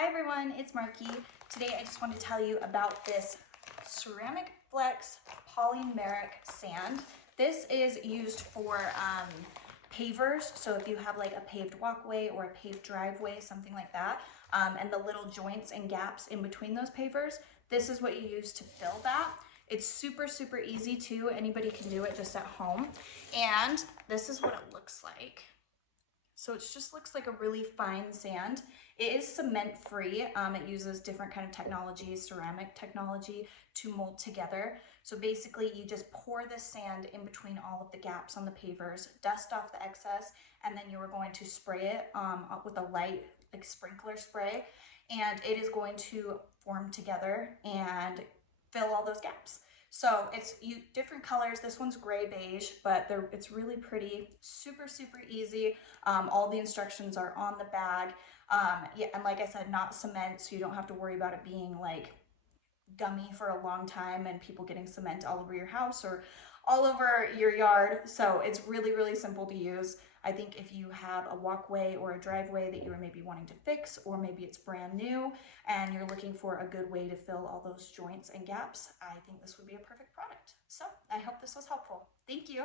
Hi everyone, it's Marky. Today I just want to tell you about this Ceramic Flex Polymeric Sand. This is used for pavers, so if you have like a paved walkway or a paved driveway, something like that, and the little joints and gaps in between those pavers, this is what you use to fill that. It's super easy too. Anybody can do it just at home. And this is what it looks like. So it just looks like a really fine sand. It is cement free. It uses different kind of technologies, ceramic technology, to mold together. So basically you just pour this sand in between all of the gaps on the pavers, dust off the excess, and then you are going to spray it with a light like sprinkler spray, and it is going to form together and fill all those gaps. So it's different colors. This one's gray beige, but it's really pretty, super easy. All the instructions are on the bag. Yeah, and like I said, not cement, so you don't have to worry about it being like gummy for a long time and people getting cement all over your house or all over your yard. So it's really simple to use. I think if you have a walkway or a driveway that you are maybe wanting to fix, or maybe it's brand new and you're looking for a good way to fill all those joints and gaps, I think this would be a perfect product. So I hope this was helpful. Thank you.